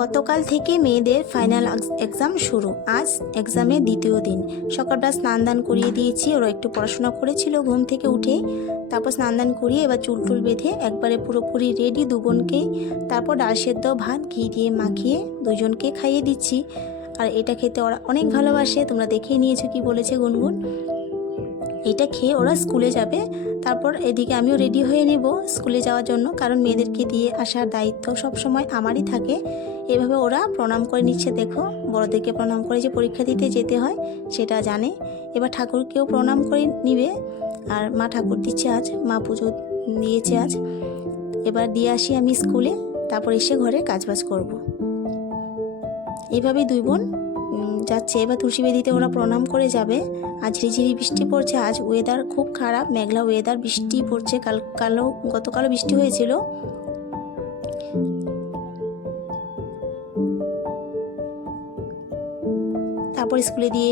গতকাল থেকে মেয়েদের ফাইনাল এক্সাম শুরু। আজ এক্সামের দ্বিতীয় দিন। সকালবেলা স্নান দান করিয়ে দিয়েছি, ওরা একটু পড়াশোনা করেছিল ঘুম থেকে উঠে। তারপর স্নান দান করিয়ে এবার চুল টুল বেঁধে একবারে পুরোপুরি রেডি দুবোনকেই। তারপর ডাল সেদ্ধ ভাত ঘি দিয়ে মাখিয়ে দুজনকে খাইয়ে দিচ্ছি। আর এটা খেতে ওরা অনেক ভালোবাসে, তোমরা দেখেই নিয়েছো কি বলেছে গুনগুন। এটা খেয়ে ওরা স্কুলে যাবে। তারপর এদিকে আমিও রেডি হয়ে নেব স্কুলে যাওয়ার জন্য, কারণ মেয়েদেরকে দিয়ে আসার দায়িত্ব সব সময় আমারই থাকে। এভাবে ওরা প্রণাম করে নিচ্ছে, দেখো বড়দেরকে প্রণাম করে যে পরীক্ষা দিতে যেতে হয় সেটা জানে। এবার ঠাকুরকেও প্রণাম করে নিবে। আর মা ঠাকুর দিচ্ছে, আজ মা পুজো দিয়েছে আজ। এবার দিয়ে আসি আমি স্কুলে, তারপর এসে ঘরে কাজবাজ করব। এইভাবেই দুই বোন যাচ্ছে। এবার তুলসী বেদিতে ওরা প্রণাম করে যাবে। আজ ঝিরিঝিরি বৃষ্টি পড়ছে, আজ ওয়েদার খুব খারাপ, মেঘলা ওয়েদার, বৃষ্টি পড়ছে। গতকালও বৃষ্টি হয়েছিল। তারপর স্কুলে দিয়ে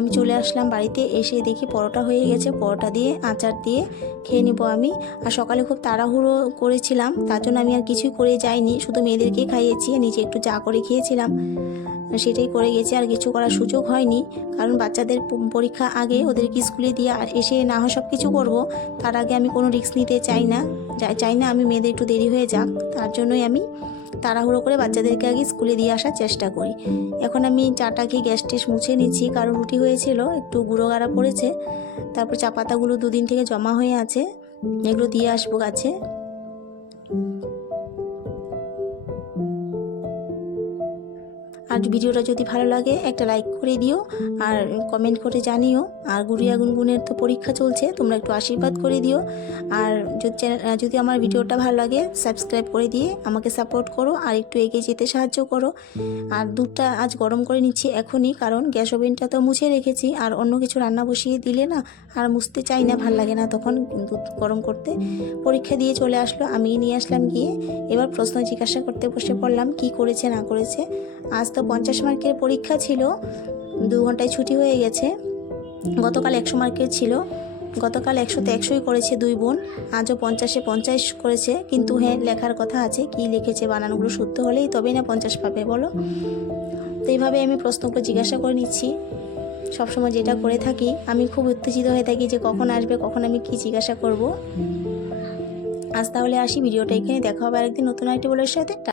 আমি চলে আসলাম বাড়িতে। এসে দেখি পরোটা হয়ে গেছে, পরোটা দিয়ে আচার দিয়ে খেয়ে নেবো আমি। আর সকালে খুব তাড়াহুড়ো করেছিলাম, তার জন্য আমি আর কিছুই করে যাইনি, শুধু মেয়েদেরকে খাইয়েছি, নিজে একটু চা করে খেয়েছিলাম, সেটাই করে গেছি। আর কিছু করার সুযোগ হয়নি, কারণ বাচ্চাদের পরীক্ষা আগে ওদেরকে স্কুলে দিয়ে আর এসে না হয় সব কিছু করবো। তার আগে আমি কোনো রিস্ক নিতে চাই না আমি মেয়েদের একটু দেরি হয়ে যাক। তার জন্যই আমি তাড়াহুড়ো করে বাচ্চাদেরকে আগে স্কুলে দিয়ে আসার চেষ্টা করি। এখন আমি চাটাকে গ্যাস টেস মুছে নিচ্ছি, কারণ রুটি হয়েছিল, একটু গুঁড়ো গাড়া পড়েছে। তারপর চা পাতাগুলো দুদিন থেকে জমা হয়ে আছে, এগুলো দিয়ে আসবো গাছে। আর ভিডিওটা যদি ভালো লাগে একটা লাইক করে দিও, আর কমেন্ট করে জানিও। আর গুড়িয়া গুনগুনের তো পরীক্ষা চলছে, তোমরা একটু আশীর্বাদ করে দিও। আর যদি আমার ভিডিওটা ভালো লাগে সাবস্ক্রাইব করে দিয়ে আমাকে সাপোর্ট করো, আর একটু এগিয়ে যেতে সাহায্য করো। আর দুধটা আজ গরম করে নিচ্ছি এখনই, কারণ গ্যাস ওভেনটা তো মুছে রেখেছি। আর অন্য কিছু রান্না বসিয়ে দিলে না আর মুছতে চাই না, ভাল লাগে না তখন দুধ গরম করতে। পরীক্ষা দিয়ে চলে আসলো, আমি নিয়ে আসলাম গিয়ে। এবার প্রশ্ন জিজ্ঞাসা করতে বসে পড়লাম, কি করেছে না করেছে। আজ তো 50 মার্কের পরীক্ষা ছিল, 2 ঘন্টায় ছুটি হয়ে গেছে। গতকাল 100 মার্কের ছিল, গতকাল 100তে 100ই করেছে দুই বোন। আজও 50-এ 50 করেছে, কিন্তু হ্যাঁ লেখার কথা আছে, কি লিখেছে বানানগুলো শুদ্ধ হলেই তবেই না 50 পাবে বলো। তো এইভাবে আমি প্রশ্নগুলো জিজ্ঞাসা করে নিচ্ছি, সবসময় যেটা করে থাকি। আমি খুব উত্তেজিত হয়ে থাকি যে কখন আসবে, কখন আমি কি জিজ্ঞাসা করব। আজ তাহলে আসি, ভিডিওটা এখানে দেখা হবে আরেকদিন নতুন আরেকটি বলার সাথে।